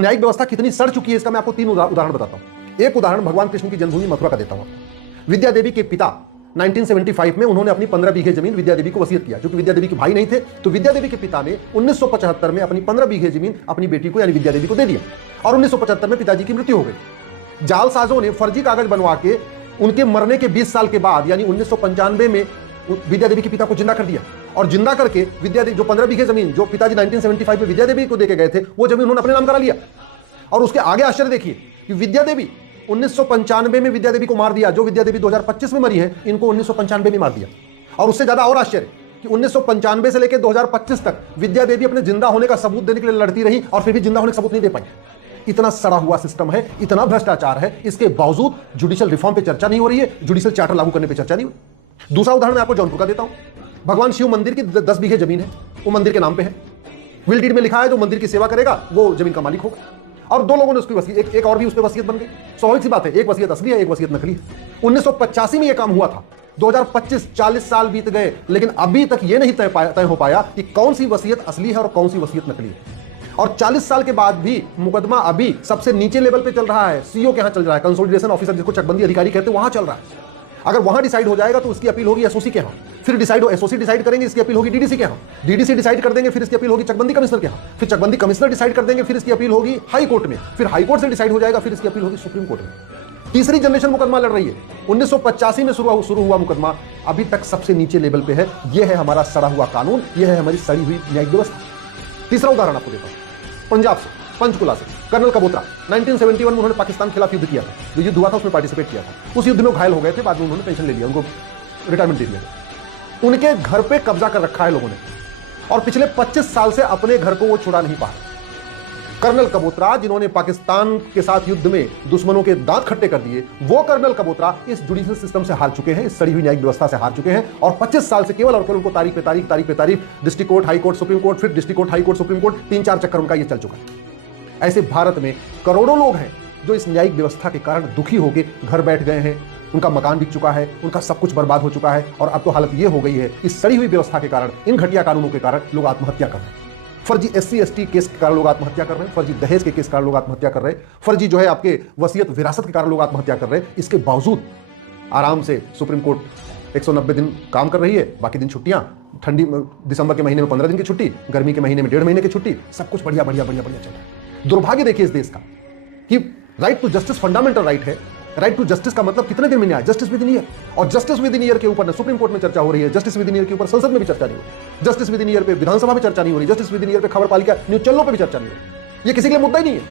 न्यायिक व्यवस्था कितनी सड़ चुकी है इसका मैं आपको तीन उदाहरण बताता हूं। एक उदाहरण भगवान कृष्ण की जन्मभूमि मथुरा का देता हूं। विद्या देवी के पिता 1975 में उन्होंने अपनी 15 बीघे जमीन विद्या देवी को वसीयत किया। क्योंकि विद्या देवी के भाई नहीं थे तो विद्या देवी के पिता ने 1975 में अपनी 15 बीघे जमीन अपनी बेटी को यानी विद्या देवी को दे दिया और 1975 में पिताजी की मृत्यु हो गई। जालसाजों ने फर्जी कागज बनवा के उनके मरने के 20 साल के बाद यानी 1995 में विद्या देवी के पिता को जिंदा कर दिया और जिंदा करके विद्या देवी जो 15 बीघे जमीन जो पिताजी 1975 में विद्या देवी को देके गए थे वो जमीन उन्होंने अपने नाम करा लिया। और उसके आगे आश्चर्य देखिए कि विद्या देवी 1995 में विद्या देवी को मार दिया। जो विद्या देवी 2025 में मरी है इनको 1995 में मार दिया। और उससे ज्यादा और आश्चर्य कि 1995 से लेकर 2025 तक विद्या देवी अपने जिंदा होने का सबूत देने के लिए लड़ती रही और फिर भी जिंदा होने का सबूत नहीं दे पाई। इतना सड़ा हुआ सिस्टम है, इतना भ्रष्टाचार है, इसके बावजूद जुडिशियल रिफॉर्म पे चर्चा नहीं हो रही है, जुडिशियल चार्टर लागू करने पे चर्चा नहीं हो रही। दूसरा उदाहरण मैं आपको जौनपुर का देता हूं। भगवान शिव मंदिर की 10 बीघे जमीन है, वो मंदिर के नाम पे है। विल डीड में लिखा है जो मंदिर की सेवा करेगा वो जमीन का मालिक होगा। और दो लोगों ने उसकी वसीयत एक और भी उस पर वसीयत बन गई। स्वाभाविक सी बात है, एक वसीयत असली है, एक वसीयत नकली है। 1985 में यह काम हुआ था, 2025 40 साल बीत गए लेकिन अभी तक यह नहीं तय हो पाया कि कौन सी वसीयत असली है और कौन सी वसीयत नकली है। और 40 साल के बाद भी मुकदमा अभी सबसे नीचे लेवल पे चल रहा है, सीओ के यहां चल रहा है, कंसोलिडेशन ऑफिसर जिसको चकबंदी अधिकारी कहते हैं वहां चल रहा है। अगर वहां डिसाइड हो जाएगा तो उसकी अपील होगी एसओसी के यहां, फिर एसओसी डिसाइड करेंगे, इसकी अपील होगी डीडीसी के यहां, डीडीसी डिसाइड कर देंगे, फिर इसकी अपील होगी चकबंदी कमिश्नर के यहां, फिर चकबंदी कमिश्नर डिसाइड कर देंगे, फिर इसकी अपील होगी हाई कोर्ट में, फिर हाई कोर्ट से डिसाइड हो जाएगा, फिर इसकी अपील होगी सुप्रीम कोर्ट में। तीसरी जनरेशन मुकदमा लड़ रही है। 1985 में शुरू हुआ मुकदमा अभी तक सबसे नीचे लेवल पे है। यह है हमारा सड़ा हुआ कानून, यह है हमारी सड़ी हुई न्यायिक व्यवस्था। तीसरा उदाहरण आपको देता हूं, पंजाब से, पंचकुला से। कर्नल कबोत्रा 1971 में उन्होंने पाकिस्तान के खिलाफ युद्ध किया था, जो युद्ध हुआ था उसमें पार्टिसिपेट किया था। उस युद्ध में घायल हो गए थे, बाद में उन्होंने पेंशन ले लिया, उनको रिटायरमेंट दे दिया। उनके घर पे कब्जा कर रखा है लोगों ने और पिछले 25 साल से अपने घर को वो छुड़ा नहीं पा रहे। कर्नल कबोत्रा जिन्होंने पाकिस्तान के साथ युद्ध में दुश्मनों के दांत खट्टे कर दिए, वो कर्नल कबोत्रा इस जुडिशियल सिस्टम से हार चुके हैं, इस सड़ी हुई न्यायिक व्यवस्था से हार चुके हैं और 25 साल से केवल और केवल उनको तारीख पे तारीख district court, high court, supreme court, फिर district court, high court, supreme court, 3-4 चक्कर उनका ये चल चुका है। ऐसे भारत में करोड़ों लोग हैं जो इस न्यायिक व्यवस्था के कारण दुखी होकर घर बैठ गए हैं, उनका मकान बिक चुका है, उनका सब कुछ बर्बाद हो चुका है और अब तो हालत ये हो गई है इस सड़ी हुई व्यवस्था के कारण, इन घटिया कानूनों के कारण लोग आत्महत्या कर रहे हैं। फर्जी SC/ST केस के कारण लोग आत्महत्या कर रहे हैं, फर्जी दहेज के केस के कारण लोग आत्महत्या कर रहे हैं, फर्जी जो है आपके वसीयत विरासत के कारण लोग आत्महत्या कर रहे हैं। इसके बावजूद आराम से सुप्रीम कोर्ट 190 दिन काम कर रही है, बाकी दिन छुट्टियां, ठंडी दिसंबर के महीने में 15 दिन की छुट्टी, गर्मी के महीने में 1.5 महीने की छुट्टी, सब कुछ बढ़िया बढ़िया बढ़िया बढ़िया चल रहा है। दुर्भाग्य देखिए इस देश का कि right to justice fundamental right है। राइट टू जस्टिस का मतलब कितने दिन में न्याय, जस्टिस विद इन ईयर। और जस्टिस विद इन ईयर के ऊपर ना सुप्रीम कोर्ट में चर्चा हो रही है, जस्टिस विद इन ईयर के ऊपर संसद में भी चर्चा नहीं हो रही, जस्टिस विद इन ईयर पे विधानसभा में चर्चा नहीं हो रही, जस्टिस विद इन ईयर पे खबर पालिका न्यूज चैनलों पे भी चर्चा नहीं हो रही। ये किसी के लिए मुद्दा ही नहीं है।